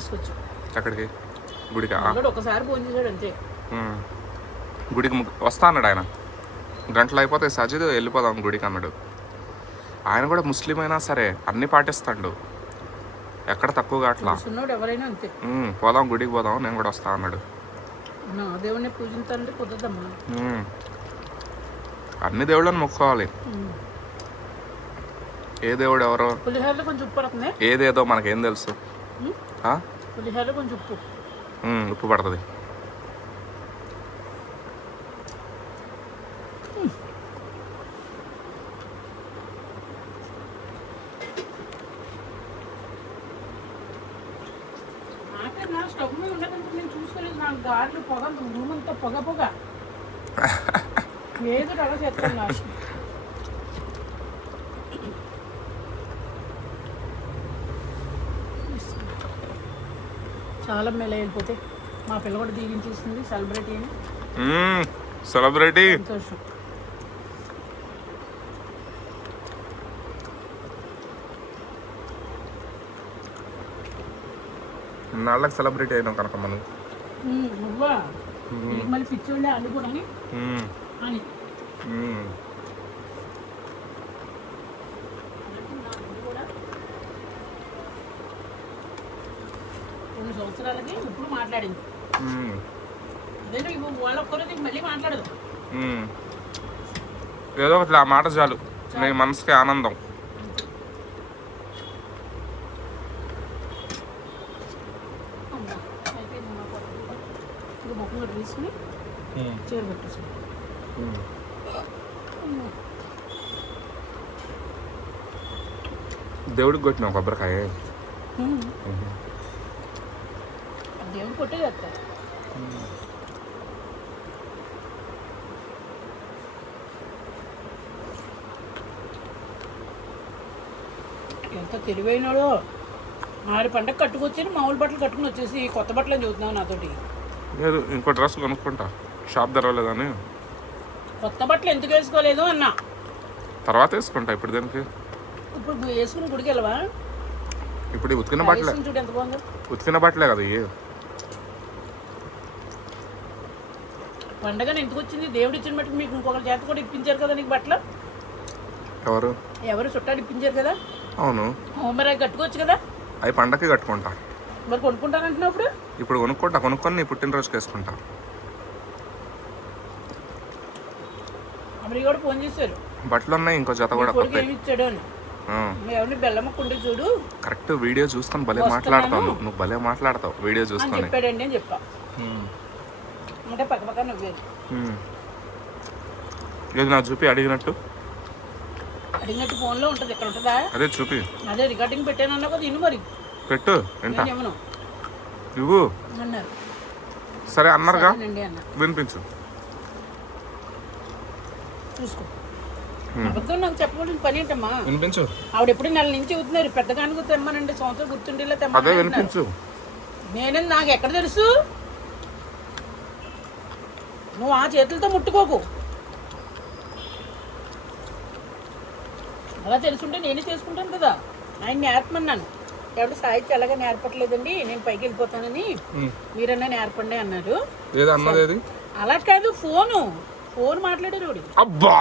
తీసుకొచ్చు. ఎక్కడికి? గుడికా? ఒకసారి ఫోన్ చేశాడు అంతే. గుడికి వస్తా అన్నాడు ఆయన. గంటలు అయిపోతే సజిద్ వెళ్ళిపోదాం గుడికి అన్నాడు. ఆయన కూడా ముస్లిం అయినా సరే అన్నీ పాటిస్తాడు, ఎక్కడ తక్కువగా అట్లా. ఎవరైనా అంతే. పోదాం గుడికి పోదాం, నేను కూడా వస్తా అన్నాడు. దేవుడిని పూజించాలంటే కుదరదమ్మా. అన్ని దేవుళ్ళని మొక్కుకోవాలి. ఏ దేవుడు ఎవరో పులిహోరలో కొంచెం ఉప్పు పడుతుంది. ఏదేదో మనకేం తెలుసు. పులిహోరలో కొంచెం ఉప్పు ఉప్పు పడుతుంది. స్టవ్ మీద ఉండదంటే నేను చూసుకోలేదు. నాకు గాలి పొగ, రూమ్ అంతా పొగ పొగ ఏదో అలా చేస్తాను లాస్ట్. చాలా మెల్ల వెళ్ళిపోతే మా పిల్ల కూడా దీవించేసింది. సెలబ్రిటీ అని సెలబ్రిటీ సంతోషం. నాళ్ళకి సెలబ్రిటీ అయినాం కనుక మనం. నువ్వా మళ్ళీ పిచ్చోళ్ళే అది కూడా అని కొన్ని సంవత్సరాలకి ఇప్పుడు మాట్లాడింది. అదే వాళ్ళ ఒక్కరోజు మళ్ళీ మాట్లాడదు. ఏదో ఒకటి ఆ మాట చాలు, నీ మనసుకి ఆనందం. తీసుకుని చీర పెట్టేసి దేవుడికి కొట్టినావు కొబ్బరికాయ? దేవుడు కొట్టే చేస్తారు. ఎంత తెలివైనాడో. ఆడి పండగ కట్టుకొచ్చి మామూలు బట్టలు కట్టుకుని వచ్చేసి కొత్త బట్టలు అని చదువుతున్నావు నాతోటి. లేదు, ఇంకో డ్రెస్ కొనుక్కుంటా, షాప్ తెరవలేదని. కొత్త బట్టలు ఎందుకు వేసుకోలేదు అన్నా? తర్వాత వేసుకుంటా, ఇప్పుడు దానికి. ఇప్పుడు వేసుకుని గుడికి వెళ్ళవా? ఇప్పుడు ఉతికిన బట్టలే. చూడు ఎంత బాగుందో. ఉతికిన బట్టలే కదా ఇవి. పండగ ఎందుకు వచ్చింది? దేవుడు ఇచ్చిన బట్టి మీకు ఇంకొకరి చేత కూడా ఇప్పించారు కదా నీకు బట్టలు. ఎవరు చుట్టాలు ఇప్పించారు కదా. అవును, మరి అవి కట్టుకోవచ్చు కదా. అవి పండగకి కట్టుకుంటా. మరి కొనుక్కుంటానంటున్నప్పుడు? ఇప్పుడు కొనుక్కొని నీ పుట్టినరోజుకి వేసుకుంటా. అమ్మడి కూడా ఫోన్ చేశారు, బట్టలు ఉన్నాయి ఇంకో జత కూడా. ఏమి ఇచ్చాడు అని. ఎవరిని బెల్లమ్మకుండే చూడు. కరెక్ట్, వీడియో చూసుకొని భలే మాట్లాడతావు నువ్వు, భలే మాట్లాడతావు వీడియో చూసుకొని. చెప్పాడండి అని చెప్పా. అంటే పక్క పక్క నవ్వేది. ఏది నా చూపి అడిగినట్టు ఫోన్లో ఉంటుంది, ఇక్కడ ఉంటుందా? అదే చూపి. అదే రికార్డింగ్ పెట్టాను అన్నా కదా, ఇನ್ನು మరి పెట్టు. ఇవ్వు అన్నారు. సరే అన్నారుగా, వినిపించు. చూసుకో. అబద్ధం నాకు చెప్పవలసిన పని ఏంటమ్మా? వినిపించు. ఆవిడ ఎప్పుడు నెల నుంచి అవుతున్నారు పెద్దగానికి తెమ్మనండి, సంవత్సరం గుర్తుండేలా తెమ్మ. అదే వినిపించు. నేనే, నాకు ఎక్కడ తెలుసు? నువ్వు ఆ చేతులతో ముట్టుకోకు. అలా తెలుసుంటే నేనే చేసుకుంటాను కదా. ఆయన నేర్పమన్నాను. ఎవరు సాహిత్యం ఎలాగా నేర్పట్లేదండి, నేను పైకి వెళ్ళిపోతానని, మీరన్నా నేర్పండి అన్నారు. అలా కాదు, ఫోన్ మాట్లాడారు. అబ్బా,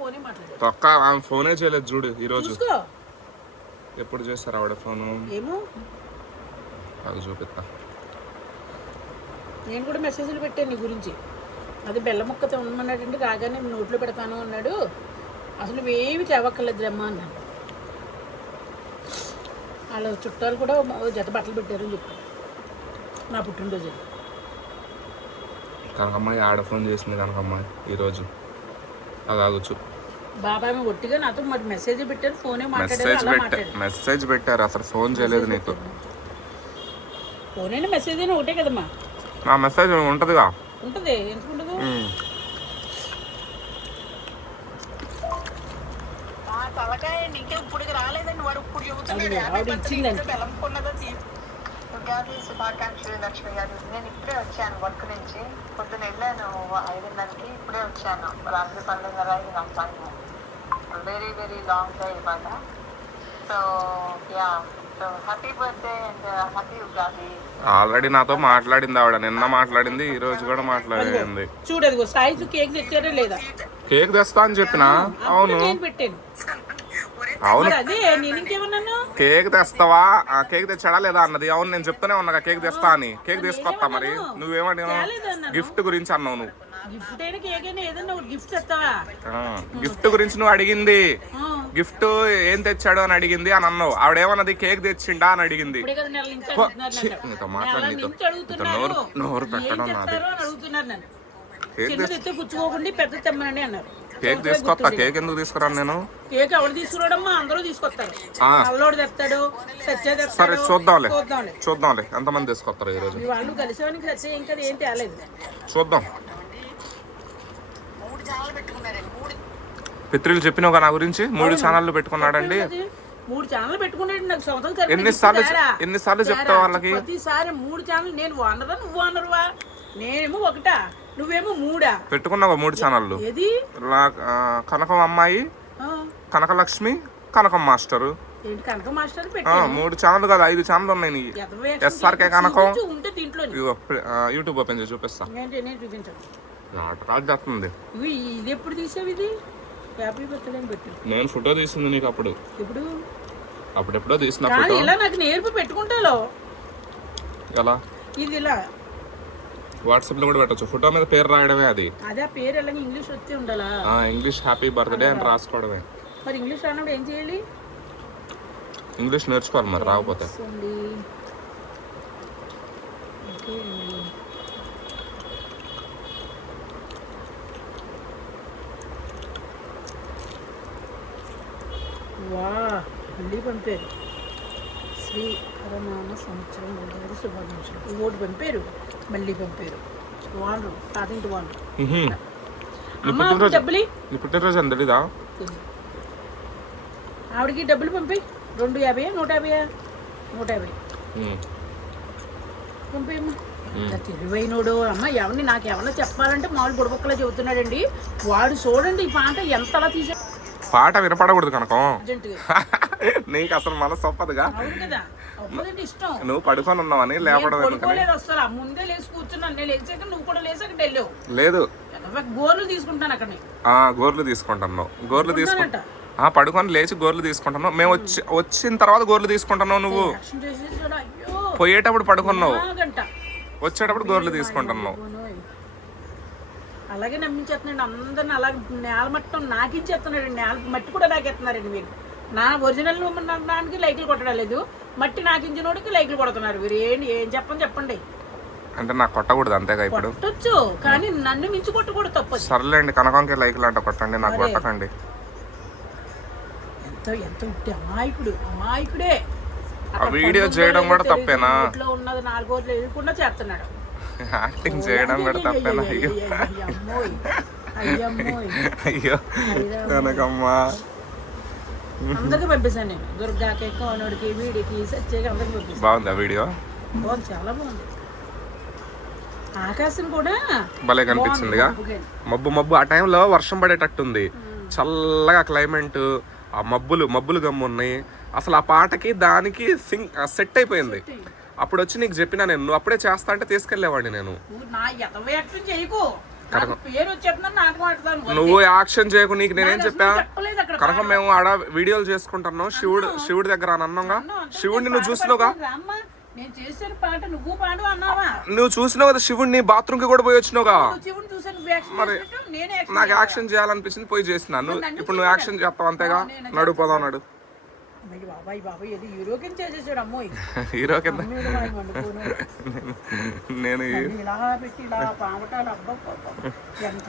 ఫోనే మాట్లాడారు. పక్కా ఆమె ఫోనే చేయలేదు చూడు ఈ రోజు. ఎప్పుడు చేస్తారు ఆవిడ ఫోను? ఏమో, అది చూపిస్తా. నేను కూడా మెసేజ్లు పెట్టాను నీ గురించి. అది బెల్ల ముక్కతో ఉండమన్నాడండి, రాగానే నోట్లో పెడతాను అన్నాడు. అసలు నువ్వేమి తేవక్కర్లేదు అమ్మా అన్నాను. వాళ్ళ చుట్టాలు కూడా జత బట్టలు పెట్టారని చెప్పారు నా పుట్టినరోజు. కనకమ్మాయి ఆడ ఫోన్ చేసింది. కనకమ్మాయి ఈరోజు అది ఆగొచ్చు. బాబాయ్ ఒట్టిగా నాతో మరి మెసేజ్ పెట్టారు, ఫోనే మాట్లాడారు. మెసేజ్ పెట్టారు, అసలు ఫోన్ చేయలేదు నీకు. ఫోన్ అయినా మెసేజ్ అయినా ఒకటే కదమ్మా. నా మెసేజ్ ఉంటుందిగా. ఉంటుంది, ఎందుకు ఉండదు? శుభాకాంక్షలు లక్ష్మి గారు. నేను ఇప్పుడే వచ్చాను వర్క్ నుంచి. పొద్దున వెళ్ళాను 5:30కి, ఇప్పుడే వచ్చాను. రాత్రి 12:30 నాకు time. Very very long day ఇవాళ. So yeah, happy birthday and happy Ugadi. Already నాతో మాట్లాడింది ఆవిడ, నిన్న మాట్లాడింది, ఈ రోజు కూడా మాట్లాడింది. చూడు అదిగో సాయి కేక్ తెచ్చారా లేదా? కేక్ తెస్తా అని చెప్పిన. అవును నేను పెట్టాను. అవును, అదే నేను ఇంకేమన్నాను? కేక్ తెస్తావా, ఆ కేక్ తెచ్చాడా లేదా అన్నది. అవును నేను చెప్తానే ఉన్నా కేక్ తెస్తా అని. కేక్ తీసుకొస్తా. మరి నువ్వేమన్నా గిఫ్ట్ గురించి అన్నావు. నువ్వు గిఫ్ట్ అయినా కేక్ అయినా ఏదన్నా గిఫ్ట్ తెస్తావా? గిఫ్ట్ గురించి నువ్వు అడిగింది. గిఫ్ట్ ఏం తెచ్చాడు అని అడిగింది అని అన్నావు. ఆవిడేమన్నది కేక్ తెచ్చిండా అని అడిగింది. నీతో మాట్లాడి నోరు పెట్టడం నాది. కూర్చోకుండా పెద్ద తెమ్మనండి అన్నారు. కేక్ తీసుకొస్తా. కేక్ ఎందుకు తీసుకురాను నేను? కేక్ ఎవరు తీసుకురావడమ్మా? అందరూ తీసుకొస్తారు. అల్లోడు తెస్తాడు, సత్య తెస్తాడు. సరే చూద్దాంలే ఎంతమంది తీసుకొస్తారు ఈ రోజు. వాళ్ళు కలిసేవానికి సత్య ఇంకా ఏం తేలేదు. చూద్దాం. పిత్రులు చెప్పినావు నా గురించి 3 ఛానళ్ళు పెట్టుకున్నాడండి. 3 ఛానల్ పెట్టుకున్నాడు. నాకు సంవత్సరం ఎన్నిసార్లు చెప్తావు వాళ్ళకి? ప్రతిసారి 3 ఛానల్. నేను ఓనరా నువ్వు ఓనరువా? నేనేమో ఒకటా, నువ్వేమో 3 పెట్టుకున్నావు. 3 ఛానళ్ళు. ఏది? కనకం అమ్మాయి, కనకలక్ష్మి, కనకం మాస్టరు. కనకం మాస్టర్ 3 ఛానల్ కదా, 5 ఛానల్ ఉన్నాయి నీకు. ఎస్ఆర్కే కనకం. యూట్యూబ్ ఓపెన్ చేసి చూపిస్తా. నాటకాలు చేస్తుంది. ఇది ఎప్పుడు తీసావు? ఇది హ్యాపీ బర్త్డే పెట్టు. నేను ఫోటో తీసింది నీకు అప్పుడు. ఇప్పుడు అప్పుడెప్పుడో తీసిన ఫోటో. ఇలా నాకు నేర్పు పెట్టుకుంటాలో. ఎలా? ఇది ఇలా వాట్సాప్ లో కూడా పెట్టచ్చు. ఫోటో మీద పేరు రాయడమే అది. అదే పేరు ఎలా ఇంగ్లీష్ వచ్చి ఉండాలా? ఇంగ్లీష్ హ్యాపీ బర్త్డే అని రాసుకోవడమే. మరి ఇంగ్లీష్ రానప్పుడు ఏం చేయాలి? ఇంగ్లీష్ నేర్చుకోవాలి మరి రాకపోతే. వా మళ్ళీ పంపారు. శ్రీ కరనామ సంవత్సరం ఉగాది శుభాకాంక్షలు. ఈ ఓటు పంపారు, మళ్ళీ పంపారు. వాళ్ళు కాదంటే వాళ్ళు డబ్బులు పుట్టినరోజు అని తెలీదా? ఆవిడకి డబ్బులు పంపి 250 150 150 పంపేయమ్మా. తెలివైనోడు అమ్మ. ఎవరిని నాకు ఎవరన్నా చెప్పాలంటే మామూలు బుడబొక్కలా చెబుతున్నాడండి వాడు. చూడండి ఈ పాట ఎంతలా తీసా. పాట వినపడకూడదు కనుక నీకు అసలు మనసు ఒప్పదుగా. నువ్వు పడుకొని ఉన్నావని లేపడం ముందే లేచి కూర్చున్నాను. నేను లేచాక నువ్వు కూడా లేచాక వెళ్ళావు. లేదు, గోర్లు తీసుకుంటాను అక్కడ. గోర్లు తీసుకుంటున్నావు. గోర్లు తీసుకుంటా. పడుకొని లేచి గోర్లు తీసుకుంటున్నావు. మేము వచ్చిన తర్వాత గోర్లు తీసుకుంటున్నావు. నువ్వు పోయేటప్పుడు పడుకున్నావు, వచ్చేటప్పుడు గోర్లు తీసుకుంటున్నావు. అలాగే నమ్మించేస్తున్నాడు అందరిని. అలాగే నేల మట్టం నాకించేస్తున్నాడు. నేల మట్టి కూడా నాకెత్తున్నారండి మీరు. నా ఒరిజినల్ దానికి లైకులు కొట్టడం లేదు, మట్టి నాకించినోడికి లైకులు కొడుతున్నారు మీరు. ఏం చెప్పండి. అంటే నాకు కొట్టకూడదు అంతేగా? ఇప్పుడు కొట్టొచ్చు కానీ నన్ను మించి కొట్టకూడదు. తప్పు. సర్లేండి, కనకంకి లైకులు అంట కొట్టండి, నాకు కొట్టకండి. ఎంత అమాయకుడే. ఆ వీడియో చేయడం కూడా తప్పేనా? ఉన్నది 4 రోజులు ఎదుర్కొన్నా చేస్తున్నాడు. యాక్టింగ్ చేయడం కూడా తప్పేనా? అయ్యో కనకమ్మా. అందరికి పంపిస్తాను నేను. దుర్గాకి, కోనోడికి, వీడికి, సత్యకి అందరికి పంపిస్తాను. బాగుంది ఆ వీడియో. బాగుంది, చాలా బాగుంది. ఆకాశం కూడా భలే కనిపించిందిగా. మబ్బు ఆ టైంలో వర్షం పడేటట్టుంది. చల్లగా క్లైమేట్. ఆ మబ్బులు గమ్మున్నాయి. అసలు ఆ పాటకి దానికి సెట్ అయిపోయింది. అప్పుడు వచ్చి నీకు చెప్పినా నేను, నువ్వు అప్పుడే చేస్తా అంటే తీసుకెళ్లేవాడిని నేను. నువ్వు యాక్షన్ చేయకు. నీకు నేనేం చెప్పా? కనుక మేము ఆడ వీడియోలు చేసుకుంటున్నాం శివుడి దగ్గర అని అన్నాగా. శివుడిని నువ్వు చూసినావుగా. నువ్వు చూసినావు కదా శివుడిని. బాత్రూమ్ కి కూడా పోయి వచ్చినావుగా. మరి నాకు యాక్షన్ చేయాలనిపించింది, పోయి చేసినాను. ఇప్పుడు నువ్వు యాక్షన్ చేస్తావు అంతేగా. నడుపోదాం నడు. హీరో కింద నేను ఎంత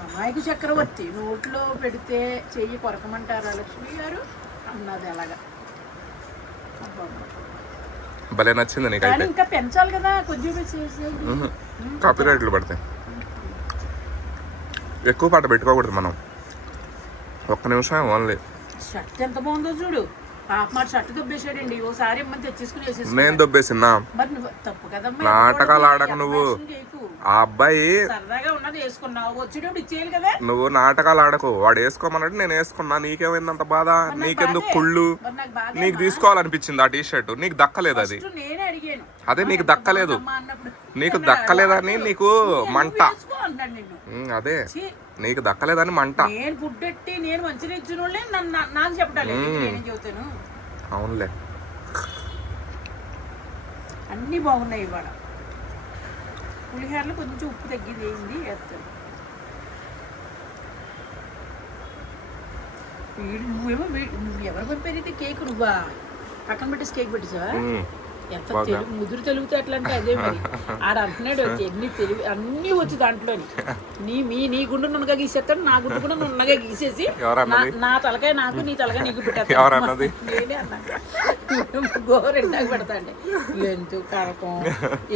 అమాయక చక్రవర్తి. నోట్లో పెడితే చెయ్యి కొరకమంటారా లక్ష్మి గారు అన్నది. అలాగా భలే నచ్చింది నీకు. ఇంకా పెంచాలి కదా కొంచెం. కాపీరైట్లు పడతాయి. ఎక్కువ పాట పెట్టుకోకూడదు మనం. 1 నిమిషం ఓన్లీ. షర్ట్ ఎంత బాగుందో చూడు. మాట షర్ట్ దుబ్బేసాడండి ఓసారి ఇమ్మని తెచ్చేసుకుని వేసేసి నేను దొబ్బేసినా మరి నువ్వు తప్పు కదమ్మా నాటకాలు ఆడకు నువ్వు. చేయకు. ఆ అబ్బాయి సరదాగా ఉన్నది వేసుకున్నావు వచ్చేటప్పుడు ఇచ్చేయాలి కదా నువ్వు నాటకాలు ఆడకు. వాడు వేసుకోమన్నాడు నేను వేసుకున్నా. నీకేమైందంత బాధ? నీకెందుకు కుళ్ళు? మరి నాకు బాగా నీకు తీసుకోవాలనిపించింది ఆ టీ షర్ట్, నీకు దక్కలేదు అది. ఫస్ట్ నేనే అడిగాను అదే నీకు దక్కలేదు. అమ్మా అన్నప్పుడు నీకు దక్కలేదని నీకు మంట. వేసుకో అన్నాడు నిన్ను అదే ఛీ, నీకు దక్కలేదని మంట. నేను పుట్టెట్టి నేను మంచిగా ఇచ్చిన వాళ్ళే నాకు చెప్పడాలి నేనేం చెబుతాను. అవునులే. అన్నీ బాగున్నాయి ఇవాళ. పులిహోరలో కొంచెం ఉప్పు తగ్గింది వేయింది వేస్తాను. నువ్వేమో నువ్వు ఎవరు పంపేది కేక్ నువ్వా పక్కన పెట్టేసి కేక్ పెట్టేసావా? ఎంత తెలుగు ముదురు తెలుగుతో ఎట్లా అంటే అదే మరి ఆడ అంటున్నాడు ఎన్ని తెలివి అన్నీ వచ్చి దాంట్లోని నీ గుండు నున్నగా గీసేస్తాడు, నా గుండు కూడా నున్నగా గీసేసి నా తలకాయ నాకు నీ తలకాయ నీకు పెట్టేస్తాడు. నేనే అన్నా గోరెండాకు పెడతా అంటే ఎందుకు కరకం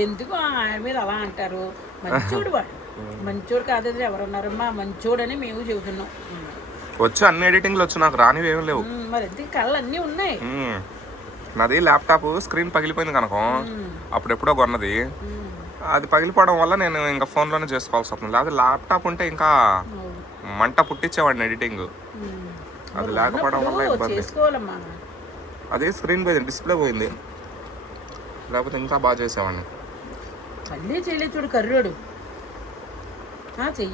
ఎందుకు ఆయన మీద అలా అంటారు. మంచోడు వాడు, మంచోడు కాదు ఎవరున్నారమ్మా మంచోడు అని మేము చెబుతున్నాం. వచ్చు అన్ని ఎడిటింగ్లు వచ్చు, నాకు రానివి ఏమి లేవు. మరి ఎందుకు కళ్ళు అన్నీ ఉన్నాయి. నాది ల్యాప్టాప్ స్క్రీన్ పగిలిపోయింది కనుక అప్పుడెప్పుడో కొన్నది. అది పగిలిపోవడం వల్ల నేను ఇంకా ఫోన్లోనే చేసుకోవాల్సి వస్తుంది. లేకపోతే ల్యాప్టాప్ ఉంటే ఇంకా మంట పుట్టించేవాడిని ఎడిటింగ్. అది లేకపోవడం వల్ల ఇబ్బంది. అదే స్క్రీన్ పోయింది, డిస్ప్లే పోయింది, లేకపోతే ఇంకా బాగా చేసేవాడిని. మళ్ళీ చేయలేదు చూడు కర్రోడు చెయ్యి.